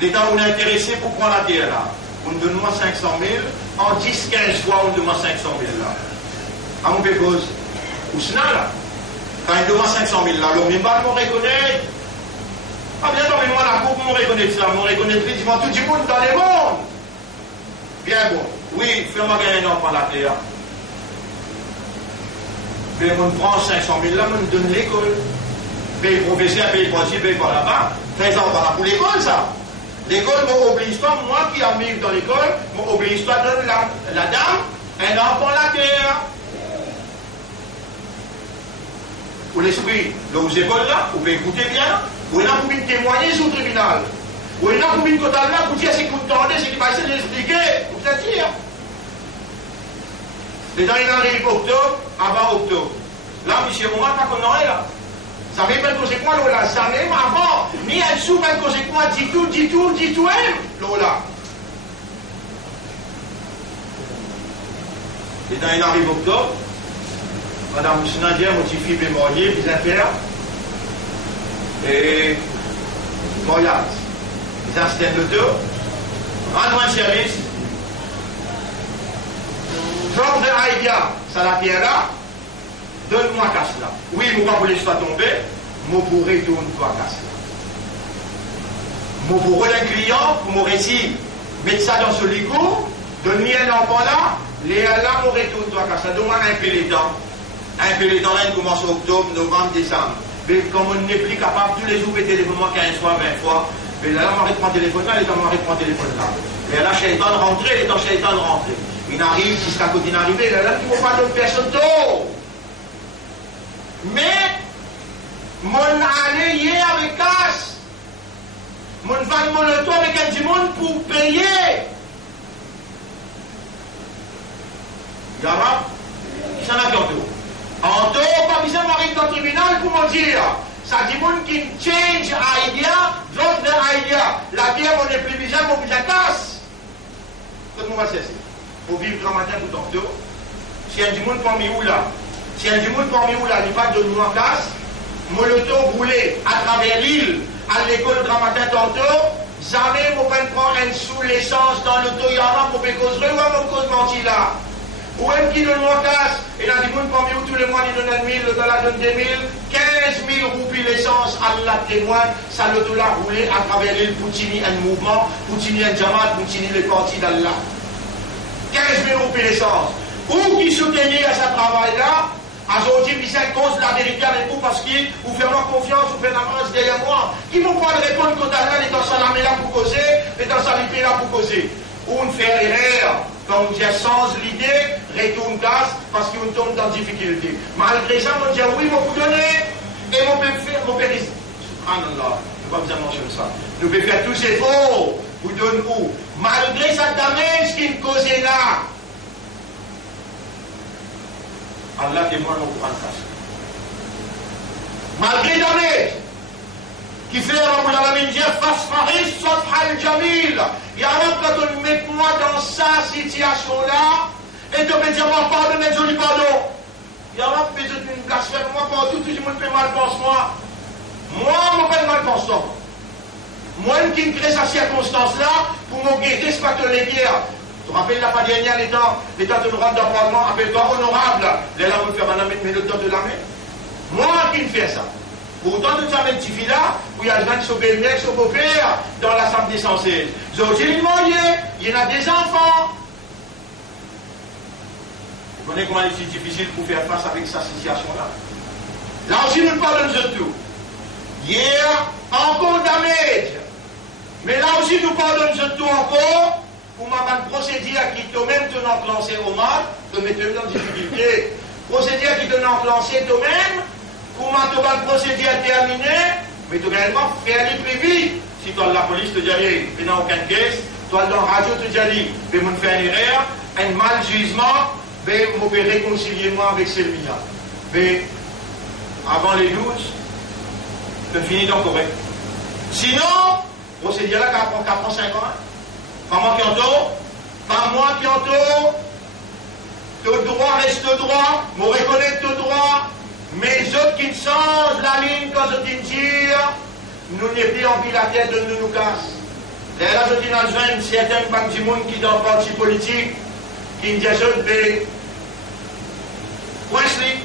L'État, on est intéressé pour prendre la terre là. On donne moi 500 000, en 10-15 fois, on donne moi 500 000 là. À mon cause, où c'est là? Quand il demande 500 000 là, l'homme n'est pas mon reconnaître. Ah bien, mais moi la coupe, mon reconnaître ça, mon reconnaître pratiquement tout le monde dans les mondes. Bien bon, oui, fais-moi gagner un enfant la terre. Mais on prend 500 000 là, on nous donne l'école. Paye professeur, paye principe, paye par là-bas. Fais ça, on va pour l'école ça. L'école ne m'oblige pas, moi qui arrive dans l'école, ne m'oblige pas de donner la dame un enfant la terre. Pour l'esprit, dans vos écoles là, vous pouvez écouter bien, vous pouvez témoigner sur le tribunal. Vous pouvez côté là, vous dire ce que vous entendez, ce qui va essayer d'expliquer, vous êtes dire. Les gens ils arrivent octobre, avant octobre. Là, monsieur Roman, pas qu'on aurait là. Ça fait pas cause quoi là, ça même avant, ni en dessous, pas cause quoi, dit tout, là. Les gens ils arrivent octobre. Madame Nadia, motifié mémorier, des affaires, et mariage. Les instants de deux, Rends-moi un service. Drop the idea, ça la pierre là. Donne-moi casse là. Oui, moi pas pour laisser tomber, moi pour retourner toi casse là. Moi pour un client, pour mon récit, mettre ça dans ce lico, donne-moi un enfant là, les là, mon retourne toi casse là. Donne-moi un peu les temps. Un peu les temps là, il commence en octobre, novembre, décembre. Mais comme on n'est plus capable, tous les jours, de téléphoner 15 fois, 20 fois, mais là, on arrête de prendre téléphone là, les gens arrêtent de prendre téléphone là. Et là, Shaitan rentrer, les temps Shaitan rentrer. Il arrive jusqu'à côté d'arriver, là, il ne faut pas d'autres personnes d'eau. Mais, mon allé hier avec cash, mon van mon auto avec un du monde pour payer. Yara, ça n'a qu'en tout. En tout, pas besoin d'arriver dans le tribunal pour me dire. Ça dit monde qui change idea, drop the idea. La bière, on n'est plus besoin, on besoin casse. Tout le monde va cesser. Pour vivre grand matin tout en dos. Si un du monde parmi où là, si un du monde parmi où là, il n'y a pas de nous en casse, mon auto roulé à travers l'île, à l'école grand matin tantôt, jamais vous pouvez prendre un sous l'essence dans l'auto, il y aura pour cause rue ou à mon cause menti là. Ou même qui donne moi casse, et dans du monde parmi où tous les mois il donne 1 000, le dollar donne 2 000, 15 000 roupies l'essence, Allah témoigne, ça l'auto là roulé à travers l'île, Poutini un mouvement, Poutini un Jamaat, Poutini les partis d'Allah. 15 000 roupies l'essence. Ou qui soutenait à ce travail-là, aujourd'hui, puis c'est cause de la vérité avec vous parce qu'ils vous font confiance, vous faites la masse derrière moi. Qui vont pas répondre quand Allah est dans sa lame là pour causer, et dans sa lipée là pour causer. Ou on fait erreur, quand on dit sans l'idée, retourne casse parce qu'on tombe dans difficulté. Malgré ça, on dit oui, on vous donner, et on peut faire, on peut dire, subhanallah, ne pas vous mentionner ça. Nous pouvons faire tous ces efforts, vous donne où? Malgré ça, damage qui est causé là. Allah témoigne au Coran casse. Malgré damage, qui fait Rabbul Alamin dire Fasfaris Safhal Jamil. Ya Rab, quand on met moi dans sa situation-là, et tu peux dire moi pardon, mais joli pardon. Ya Rab, fais une blasphème, moi partout, tout le monde fait mal pense moi. Moi, je ne mal pense pas. Moi, qui crée cette circonstance-là, pour me guetter, c'est pas que les guerres. Tu te rappelles la fois dernière, l'État de droit de Parlement, appelle-toi honorable. Les là, vous faire un mais le temps de la main. Moi, qui me fait ça? Pourtant, tout ça, petit fille là, où il y a des gens qui sont belles-mères, son beau-père, dans l'Assemblée française. J'ai il y en a des enfants. Vous connaissez comment c'est difficile pour faire face avec cette situation-là. Là aussi, nous parlons de tout. Hier, encore damage. Mais là aussi, nous parlons de tout encore. Pour ma procédure qui toi-même te enclenché au mal, te mettre en difficulté. Procédure qui te enclenché toi-même, pour ma procédure terminée, mais tu vas également faire les plus vite. Si toi la police te dit, il n'y a aucun caisse, toi dans la radio te dit, mais mon faire une erreur, un mal jugement, mais je vais réconcilier moi avec celui-là. Mais avant les 12, je finis donc correct. Sinon, procédure là, 4 ans, 5 ans. Pas moi qui entends, pas moi qui entends. Ton droit reste droit, je reconnais ton droit, mais les autres qui changent la ligne quand je te dis, nous n'avons plus envie la tête de nous casser. Là, je dis dans une certaine banque du monde qui est dans le parti politique, qui me dit de Wesley.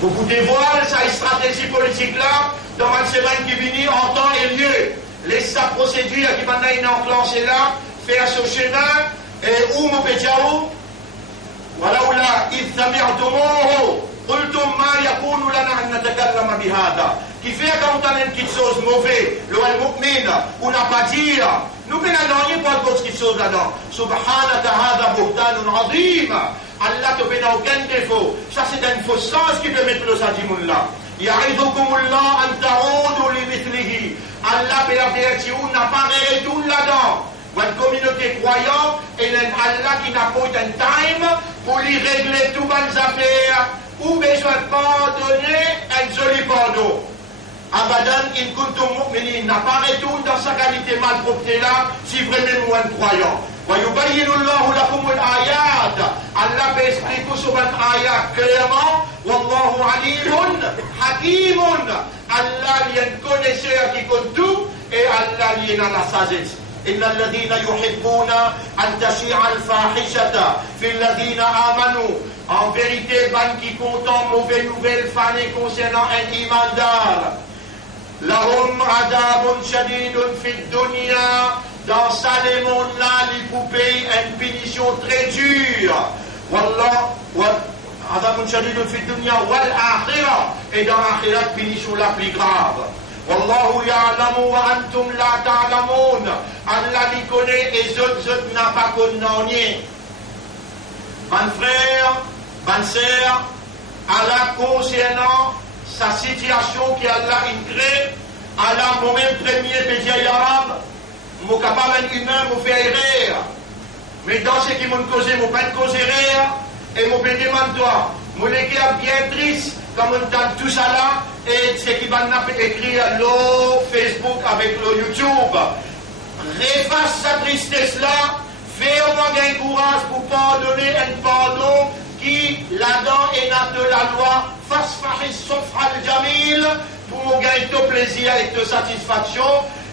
Vous pouvez voir cette stratégie politique-là dans la semaine qui vient en temps et lieu. Laisse sa procédure qui maintenant est enclenchée là, faire ce chemin, et où mon pétiaou, voilà où là, il sami'tumuhu, qultum ma yakunu lana an natakallama bihada. Qui fait quand on a une petite chose mauvaise, le al-mu'min, on n'a pas dit, nous ne pouvons pas de petite chose là-dedans. Subhanaka hada buhtanun azim. Allah te fait aucun défaut. Ça c'est un faux sens qui peut mettre le sentiment là. Ya'idukumullah an ta'udu li mithlihi. Allah peut avertir, n'a pas retourné là-dedans. Votre communauté croyante, et Allah qui n'a pas un time pour lui régler toutes les affaires, ou besoin de pardonner un joli pardon. Abadan in kuntum mu'minin n'a pas retourné dans sa qualité malpropreté là, si vraiment nous un croyant. وَيُبَيِّنُ اللَّهُ لَكُمُ الْآيَاتِ Allah peut expliquer sur un ayat clairement. وَاللَّهُ عَلِيمٌ حَكِيمٌ Allah est un connaisseur qui compte tout et Allah lié dans la sagesse. إن الذين يحبون أن تشيع الفاحشة في الذين آمنوا. En vérité, ban qui content mauvaise nouvelle fanée concernant un imandar. Lahum adabun shadidun fi dunya. Dans ça, les mondes-là, les poupées, une punition très dure. Wallah, adabun shadidun fi dunya wal akhirah. Et dans l'akhirah, punition la plus grave. Wallahu ya'lamu wa antum la ta'lamun. Allah l'y connaît et zot n'a pas connu. Mon frère, bonne sœur, Allah concernant sa situation qui Allah crée, Allah moi-même premier pays arabe, mon capable humain me fait erreur. Mais dans ce qui m'a causé, mon pas causé erreur, et mon pédé toi, mon équipe bien triste, comme on entend tout ça là, et ce qui va écrire le Facebook avec le YouTube. Réfasse sa tristesse là, fais au moins un courage pour pardonner un pardon qui, là-dedans, est de la loi, fasfahi sofra al-jamil, pour gagner ton plaisir et ta satisfaction,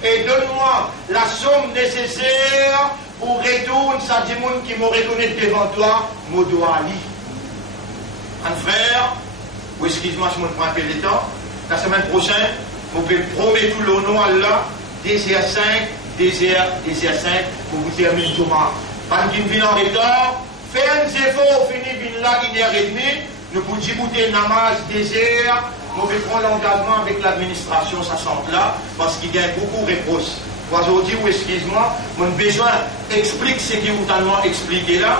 et donne-moi la somme nécessaire pour retourner ça du monde qui m'a retourné devant toi, mon doigt ali. Un frère, ou excuse-moi si je me prends un peu de temps, la semaine prochaine, vous pouvez promettre tout le nom Allah, désert 5, désert 5, pour vous terminer tout le monde. Quand vous venez en retard, faites un effort, finir bien là, 1h30, nous pouvons djibouter namaz, désert, nous pouvons prendre l'engagement avec l'administration, ça semble là, parce qu'il y a beaucoup de réponses. Aujourd'hui, ou excuse-moi, mon besoin explique ce que vous avez expliqué là,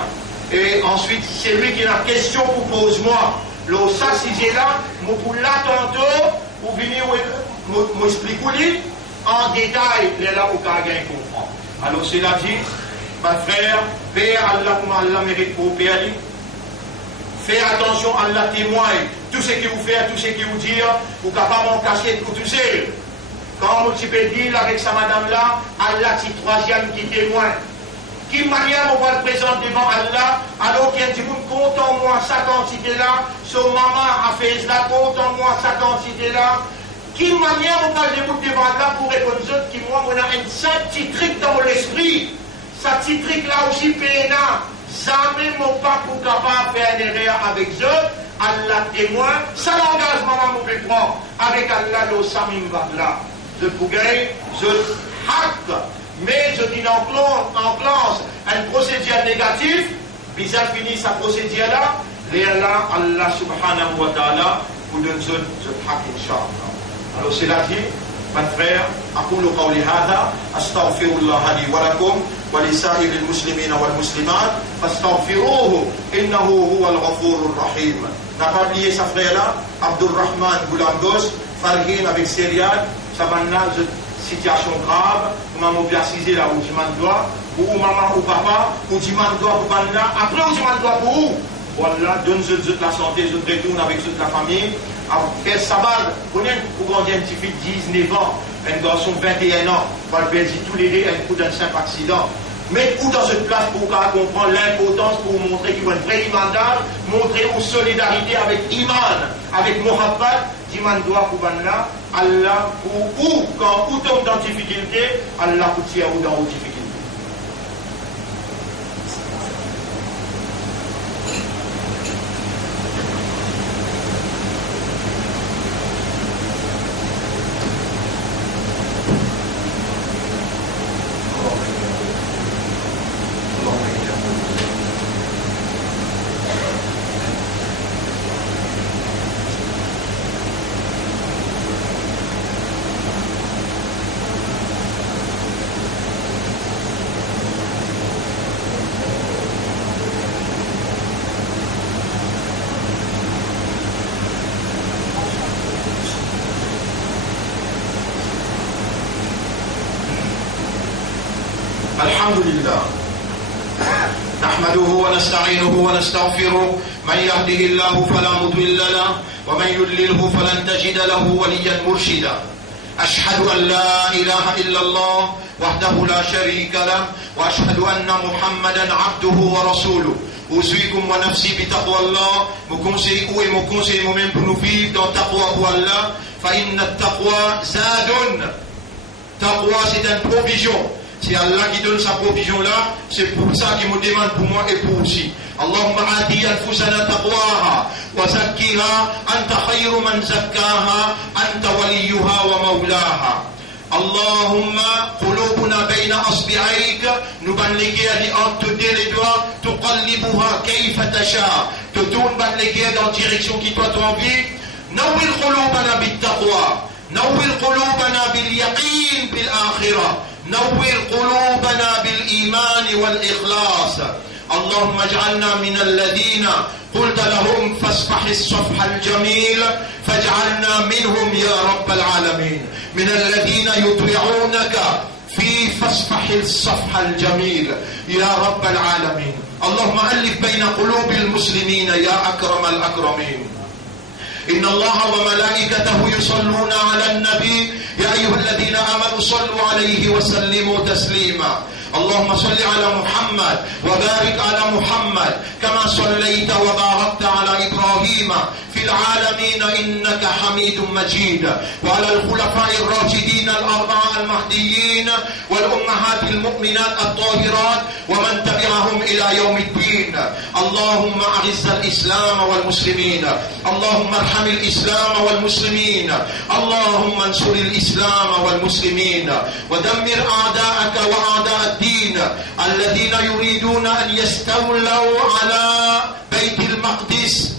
et ensuite, c'est lui qui a la question pour pose-moi. Le ça, si j'ai là, je pour l'attendre, pour venir m'expliquer en détail, les là où il y a un comprend. Alors, cela dit, mon frère, Père Allah, comme Allah mérite pour Père, faites attention, Allah témoigne, tout ce que vous faites, tout ce que vous dites, vous ne pouvez pas m'en cacher pour tout seul. Quand vous peux dire avec sa madame-là, Allah, c'est troisième qui témoigne. Qui manière on va le présenter devant Allah, alors qu'il y a dit, compte en moi sa quantité-là, son maman a fait cela, compte en moi sa quantité-là. Qui manière on va le démontrer devant Allah pour répondre aux autres, qui moi, on a un seul petit truc dans mon esprit. Ce petit truc-là aussi, pénal. Jamais mon pas pour capable de faire une erreur avec eux, Allah témoin, ça l'engagement à mon prendre avec Allah, le Samim Vadla. Je pourrais, je hack. Mais je dis enclenche un procédure négatif, puis ça finit sa procédure là, et là, Allah subhanahu wa ta'ala, vous donne ce haq, Inch'Allah. Alors cela dit, mon frère, أقول قولي هذا أستغفر الله لي ولكم ولسائر المسلمين والمسلمات فاستغفروه إنه هو الغفور الرحيم. N'a pas oublié sa frère là, Abdurrahman Boulangos, Farhin avec Syriad, ça va là, situation grave, maman précisé là où tu m'en dois, ou maman ou papa, où tu m'en dois pour là, après où tu m'en dois pour où? Voilà, donne-je la santé, je retourne avec toute la famille, à faire sabbat, vous connaissez, pour grandir un petit fille de 19 ans, un garçon de 21 ans, pour le perdre tous les deux, un coup d'un simple accident. Mais où dans cette place pour comprendre l'importance, pour vous montrer qu'il y a une vraie imandar, montrer une solidarité avec Iman, avec Mohabbat, Iman doit pour là, Allah, ou quand vous tombez dans difficulté, Allah vous tire dans vos difficultés. الحمد لله نحمده ونستعينه ونستغفره من يهده الله فلا مضل له ومن يضلله فلن تجد له وليا مرشدا أشهد أن لا إله إلا الله وحده لا شريك له وأشهد أن محمدا عبده ورسوله أوصيكم ونفسي بتقوى الله مكونسي moi-même pour nous vivre dans taqwa pour Allah فإن التقوى زاد Taqwa, c'est une provision. C'est Allah qui donne sa provision là. C'est pour ça qu'il me demande pour moi et pour aussi. Allahumma ati anfusana taqwaha wa zakkiha anta khayru man zakkaha anta waliyuha wa maulaha. Allahumma qulubuna bayna asbi'ayk, nous banléguer entre les doigts, tuqallibuha kayfa tasha, te tourne banléguer dans la direction qui toi t'as envie. Nawwir qulubana bit taqwa, nawwir qulubana bil yaqin bil akhirah, nawwir qulubana bil iman wal ikhlas. اللهم اجعلنا من الذين قلت لهم فاصفح الصفح الجميل فاجعلنا منهم يا رب العالمين، من الذين يطيعونك في فاصفح الصفح الجميل يا رب العالمين. اللهم ألف بين قلوب المسلمين يا أكرم الأكرمين. إن الله وملائكته يصلون على النبي يا أيها الذين آمنوا صلوا عليه وسلموا تسليما. اللهم صل على محمد وبارك على محمد كما صليت وباركت على إبراهيم في العالمين إنك حميد مجيد، وعلى الخلفاء الراشدين الأربعة المهديين والأمهات المؤمنات الطاهرات ومن تبعهم إلى يوم الدين. اللهم أعز الإسلام والمسلمين، اللهم ارحم الإسلام والمسلمين، اللهم انصر الإسلام والمسلمين، ودمر أعداءك وأعداء الدين الذين يريدون أن يستولوا على بيت المقدس.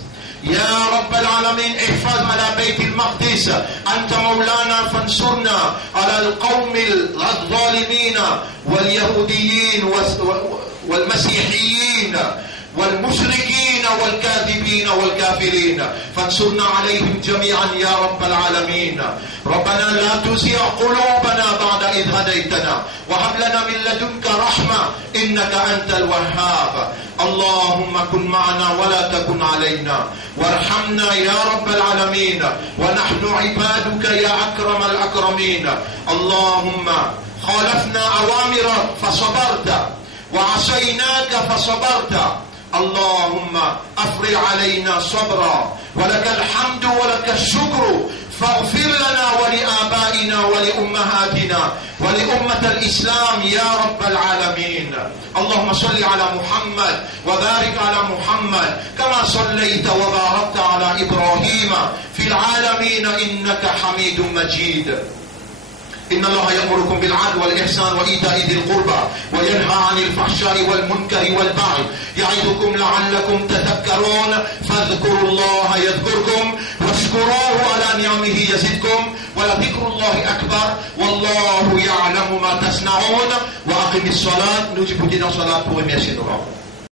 يا رب العالمين احفظ على بيت المقدس، أنت مولانا فانصرنا على القوم الظالمين واليهوديين والمسيحيين والمشركين والكاذبين والكافرين، فانصرنا عليهم جميعا يا رب العالمين. ربنا لا تزغ قلوبنا بعد إذ هديتنا وهب لنا من لدنك رحمة إنك أنت الوهاب. اللهم كن معنا ولا تكن علينا، وارحمنا يا رب العالمين، ونحن عبادك يا أكرم الأكرمين. اللهم خالفنا أوامرك فصبرت وعصيناك فصبرت، اللهم أفرغ علينا صبرا، ولك الحمد ولك الشكر، فاغفر لنا ولآبائنا ولأمهاتنا ولأمة الإسلام يا رب العالمين. اللهم صل على محمد وبارك على محمد كما صليت وباركت على إبراهيم في العالمين إنك حميد مجيد. إن الله يأمركم بالعدل والإحسان وإيتاء ذي القربى وينهى عن الفحشاء والمنكر والبغي يعظكم لعلكم تذكرون، فاذكروا الله يذكركم واشكروه على نعمه يزدكم ولذكر الله أكبر والله يعلم ما تصنعون. وأقم الصلاة. Nous écoutons dans la salat pour remercier nos